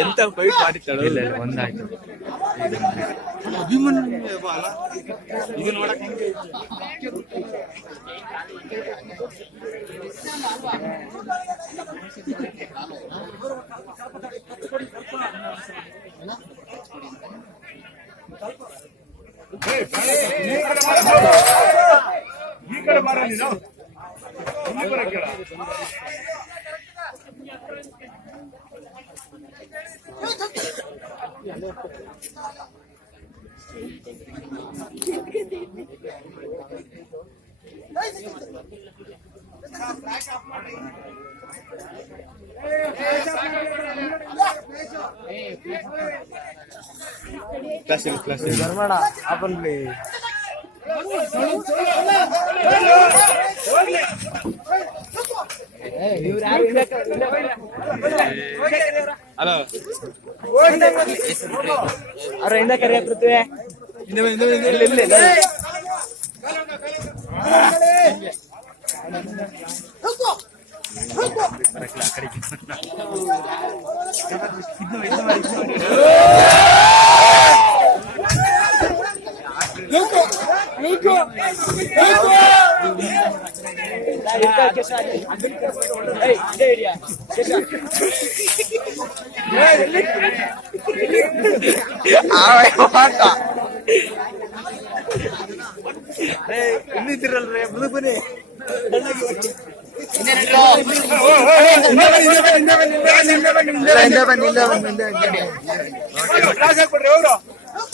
ಎಂತ ಫೈಟ್ ಮಾಡಿದ್ದಾಳು. ಒಂದಾಯ್ತು ಅಭಿಮನ್ಯು ಈಗ ನೋಡಕ್ ಈ ಕಡೆ ಬಾರ ನೀನು ಧರ್ಮಣ್ಣ आपण प्ले ಹಲೋ ಅವ್ರ ಹಿಂದೆ ಕರಿಯ ಪೃಥ್ವಿ ಇನ್ನಿದ್ರಲ್ರಿ ಬನ್ನಿ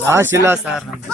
ಲಾಸ್ ಇಲ್ಲ ಸರ್ ನಮ್ದು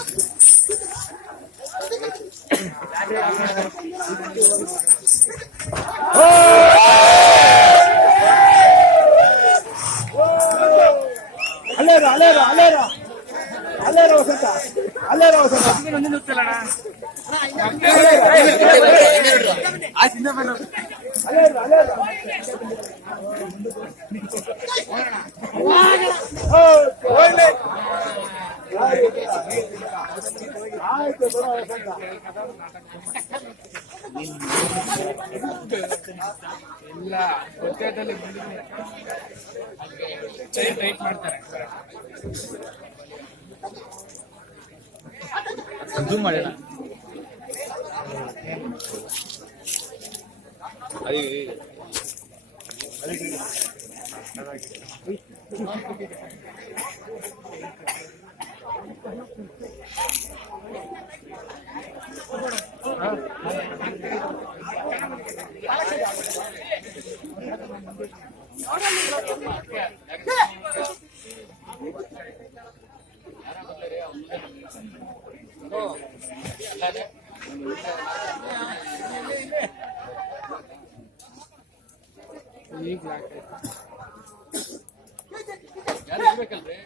ಇಲ್ಲ ಗೊತ್ತೇಟಲ್ಲಿ ಚೈನ್ ಟೈಟ್ ಮಾಡ್ತಾರೆ. ಜೂಮ್ ಮಾಡೋಣ. ಯಾರು ಇರ್ಬೇಕಲ್ರಿ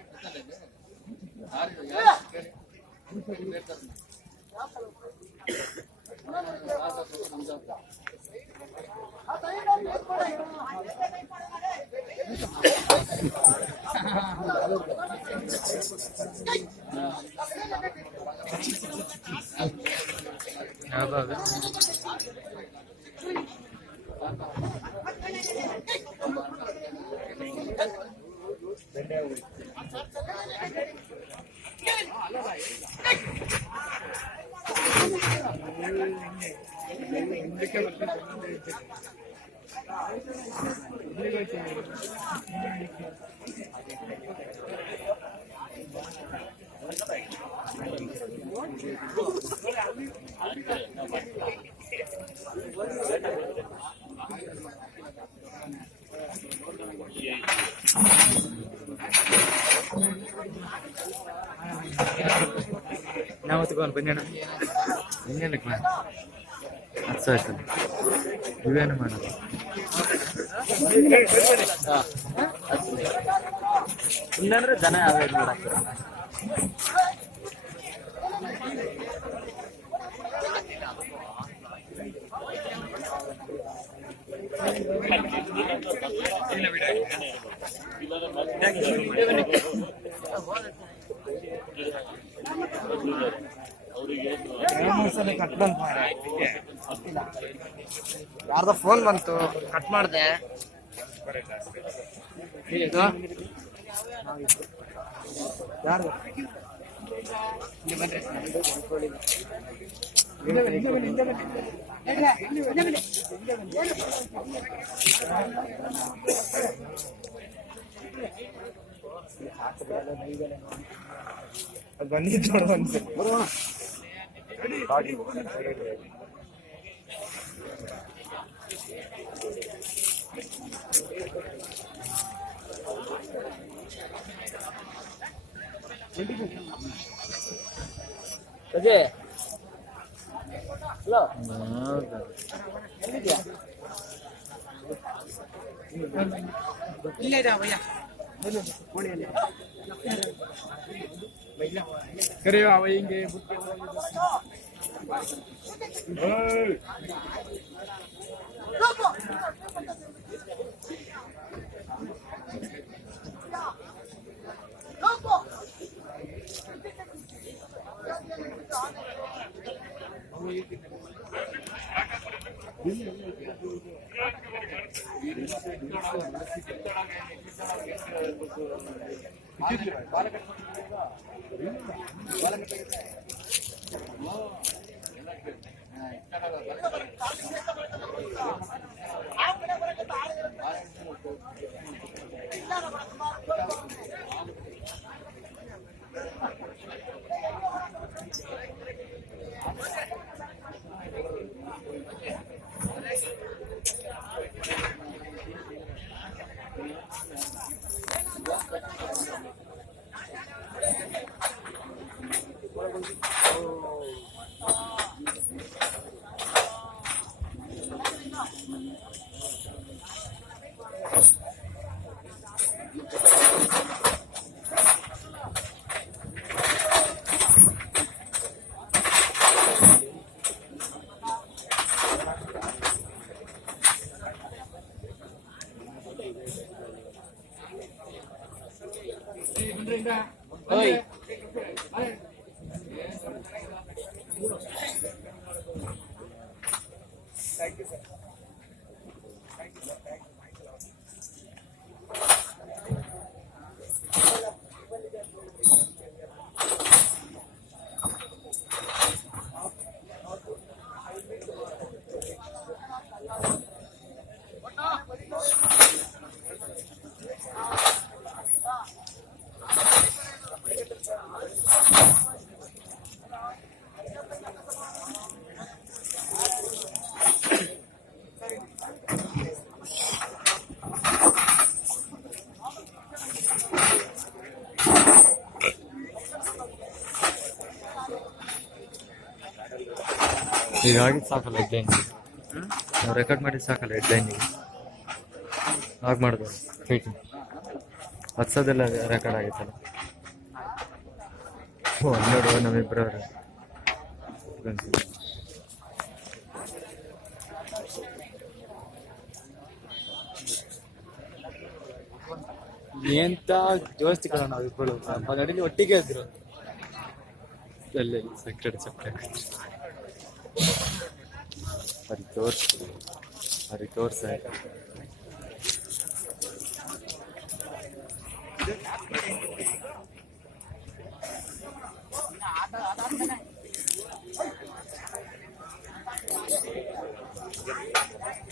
ನಾವು ತಗೊಂಡು ಬನ್ನಿ ಇನ್ನೇನಕ್ಕೆ ಅರ್ಥ ಇವೇನು ಮಾಡೋದು ಇಲ್ಲಾಂದ್ರೆ ಜನ ಯಾವ್ದು ಮಾಡಕ್ಕೆ ಯಾರ್ದೋ ಫೋನ್ ಬಂತು, ಕಟ್ ಮಾಡಿದೆ. ಯಾರ್ದು? ಬಂದಿದ್ದು ನೋಡು ಅನ್ಸುತ್ತೆ. ಅದೇ ಹಲೋ ಎಲ್ಲಿದ್ಯಾ? ಇಲ್ಲೇ ಇದ ಭಯ್ಯ ಕೋಣಿಯಲ್ಲಿ ಕರೆಯೋ ಅವ ಹಿಂಗೆ ಈಗ ಆಗಿದ್ದು ಸಾಕಲ್ಲ ಹೆಡ್ಲೈನ್ಗೆ, ನಾವು ರೆಕಾರ್ಡ್ ಮಾಡಿದ್ದು ಸಾಕಲ್ಲ ಹೆಡ್ಲೈನಿಗೆ. ಆಗ ಮಾಡಿದ್ರು ಫೈಟಿಂಗ್ ಹತ್ಸೋದೆಲ್ಲ ರೆಕಾರ್ಡ್ ಆಗಿತ್ತಲ್ಲ. ಓ ಹನ್ನೆರಡು ನಮ್ಮಿಬ್ಬರವ್ರೆ ಎಂತ ಜೋಸ್ತಿಗಳ ನಾವಿಬ್ಬರು ನಡೀಲಿ ಒಟ್ಟಿಗೆ ಇದ್ರು. ಅಲ್ಲಿ ಸೆಕ್ಟೆಡ್ ಹರಿ ತೋರ್ಸ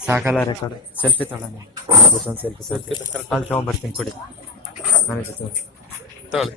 ಸಾಕಲ್ಲ ರೆಕಾರ್ಡ್. ಸೆಲ್ಫಿ ತಗೊಳ್ಳೋಣ, ಸೆಲ್ಫಿ ಅಲ್ಲಿ ತಗೊಂಡ್ಬರ್ತೀನಿ ಕೊಡಿ ನನಗೆ.